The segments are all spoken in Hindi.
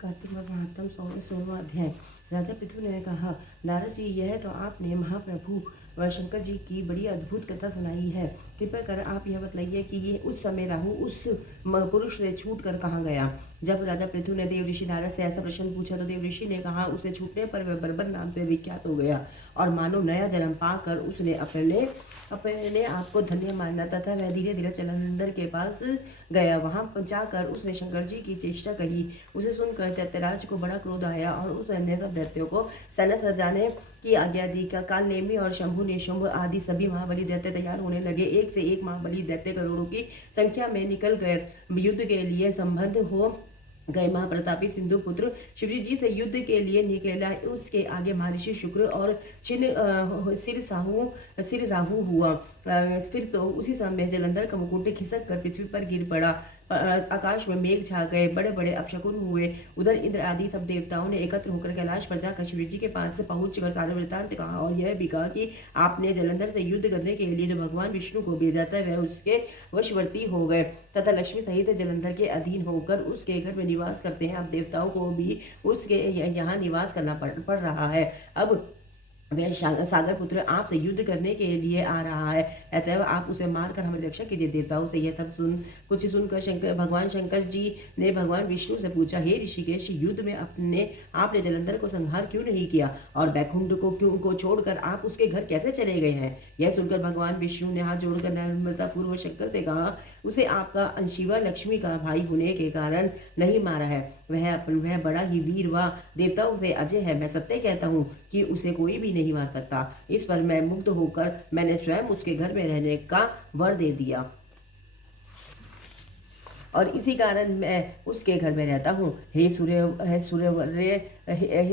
कार्तिक महात्म 16वां अध्याय। राजा पृथु ने कहा, नारद जी, यह तो आपने महाप्रभु शंकर जी की बड़ी अद्भुत कथा सुनाई है। कृपया कर आप यह बतलाइए कि ये उस समय राहु उस पुरुष से छूट कर कहाँ गया। जब राजा पृथु ने देव ऋषि नारद से ऐसा प्रश्न पूछा तो देव ऋषि ने कहा, उसे छूटने पर वह बर्बर नाम से विख्यात हो गया और मानो नया जन्म पाकर उसने अपने आप को धन्य माना तथा वह धीरे धीरे जलंधर के पास गया। वहां जाकर उसने शंकर जी की चेष्टा कही। उसे सुनकर दैत्यराज को बड़ा क्रोध आया और उसने सब दैत्यों को सेना सजाने की आज्ञा दी। काल नेमी और शंभु निशुंभ आदि सभी महाबली दैत्य तैयार होने लगे। एक से एक महाबली दैत्य करोड़ों की संख्या में निकल गए युद्ध के लिए संबद्ध हो गए। महाप्रतापी सिंधु पुत्र शिवजी जी से युद्ध के लिए निकला। उसके आगे महर्षि शुक्र और सिर राहु हुआ। फिर तो उसी समय जलंधर का मुकुट खिसक कर पृथ्वी पर गिर पड़ा। आकाश में मेघ छा गए, बड़े बड़े अपशकुन हुए। उधर इंद्र आदि सब देवताओं ने एकत्र होकर कैलाश पर जाकर शिव जी के पास पहुंच कर सारा वृत्तांत कहा और यह भी कहा कि आपने जलंधर से युद्ध करने के लिए जो भगवान विष्णु को भेजा था वह उसके वशवर्ती हो गए तथा लक्ष्मी सहित जलंधर के अधीन होकर उसके घर में निवास करते हैं। अब देवताओं को भी उसके यहाँ निवास करना पड़ रहा है। अब वह सागर पुत्र आपसे युद्ध करने के लिए आ रहा है, अतएव आप उसे मारकर हमें रक्षा कीजिए। देवताओं से यह सब सुनकर भगवान शंकर जी ने भगवान विष्णु से पूछा, हे ऋषिकेश, युद्ध में आपने जलंधर को संहार क्यों नहीं किया और बैकुंठ को छोड़कर आप उसके घर कैसे चले गए हैं। यह सुनकर भगवान विष्णु ने हाथ जोड़कर नम्रता पूर्व शंकर से कहा, उसे आपका अंशिवा लक्ष्मी का भाई होने के कारण नहीं मारा है। वह बड़ा ही वीर व देवताओं से अजय है। मैं सत्य कहता हूँ कि उसे कोई भी नहीं मार सकता। इस पर मैं मुग्ध होकर मैंने स्वयं उसके घर में रहने का वर दे दिया और इसी कारण मैं उसके घर में रहता हूँ। हे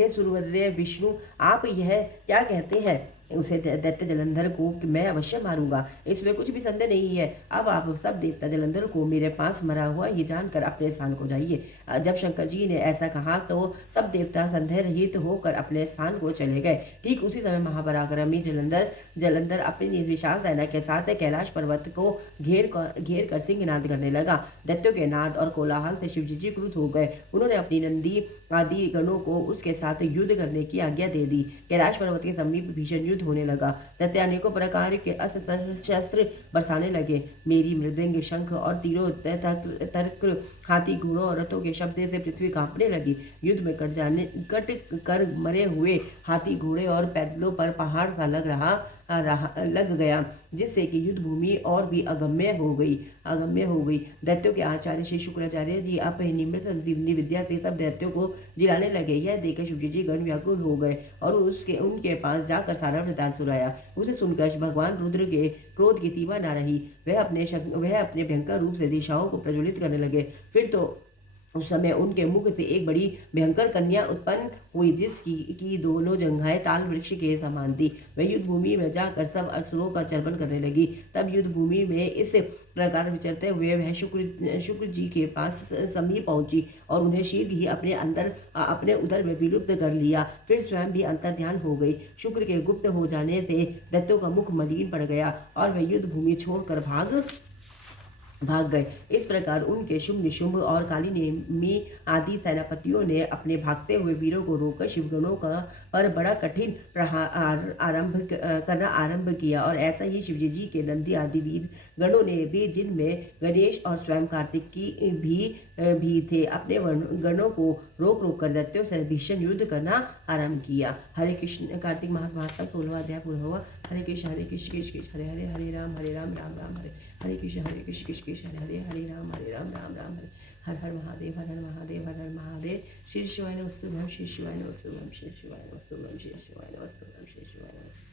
सूर्यवर्य विष्णु, आप यह क्या कहते हैं। उसे दैत्य जलंधर को मैं अवश्य मारूंगा, इसमें कुछ भी संदेह नहीं है। अब आप सब देवता जलंधर को मेरे पास मरा हुआ ये जानकर अपने स्थान को जाइए। जब शंकर जी ने ऐसा कहा तो सब देवता संदेह रहित होकर अपने स्थान को चले गए। ठीक उसी समय महापराक्रमी जलंधर अपनी विशाल सेना के साथ कैलाश पर्वत को घेर कर सिंहनाद करने लगा। दैत्यों के नाद और कोलाहल से शिवजी जी क्रुद्ध हो गए। उन्होंने अपनी नंदी आदि गणों को उसके साथ युद्ध करने की आज्ञा दे दी। कैलाश पर्वत के समीप भीषण युद्ध होने लगा। दैत्य अनेकों प्रकार के अस्त्र शस्त्र बरसाने लगे। मेरी मृदंग, शंख और तीरों, तर्क, हाथी, घोड़ों और रथों के शब्द से पृथ्वी कांपने लगी। युद्ध में कट कर मरे हुए हाथी, घोड़े और पैदलों पर पहाड़ सा लग गया, जिससे कि युद्ध भूमि और भी अगम्य हो गई। दैत्यों के आचार्य श्री शुक्राचार्य जी अपने निमित्त विद्या से सब दैत्यों को जिलाने लगे। यह देखकर शिवजी जी गण व्याकुल हो गए और उनके पास जाकर सारा वृत्तांत सुनाया। उसे सुनकर भगवान रुद्र के क्रोध की सीमा न रही। वह अपने भयंकर रूप से दिशाओं को प्रज्वलित करने लगे। फिर तो उस समय उनके मुख से एक बड़ी भयंकर कन्या उत्पन्न हुई, जिसकी दोनों जंघाएं ताल वृक्ष के समान थी। वह युद्ध भूमि में जाकर सब असुरों का चर्पण करने लगी। तब युद्ध भूमि में इस प्रकार विचरते हुए वह शुक्र जी के पास समीप पहुंची और उन्हें शीघ्र ही अपने उदर में विलुप्त कर लिया। फिर स्वयं भी अंतर ध्यान हो गई। शुक्र के गुप्त हो जाने से दैत्यों का मुख मलिन पड़ गया और वह युद्ध भूमि छोड़कर भाग गए। इस प्रकार उनके शुंभ निशुंभ और काली नेमी आदि सेनापतियों ने अपने भागते हुए वीरों को रोककर शिवगणों पर बड़ा कठिन करना आरंभ किया। और ऐसा ही शिवजी जी के नंदी आदि वीर गणों ने भी, जिनमें गणेश और स्वयं कार्तिक की भी थे, अपने गणों को रोक कर दैत्यों से भीषण युद्ध करना आरंभ किया। हरे कृष्ण। कार्तिक महात्म 16वां अध्याय पूर्ण हुआ। हरे कृष्ण कृष्ण कृष्ण हरे हरे, हरे राम राम राम हरे हरे कृष्ण कृष्ण कृष्ण हरे हरे राम राम राम हरे। हर हर महादेव, हर हर महादेव, हर हर महादेव। श्री शिवाय नमस्तुभ्यं, श्री शिवाय नमस्तुभ्यं, श्री शिवाय नमस्तुभ्यं, श्री शिवाय नमस्तुभ्यं, श्री शिवाय नमस्तुभ्यं।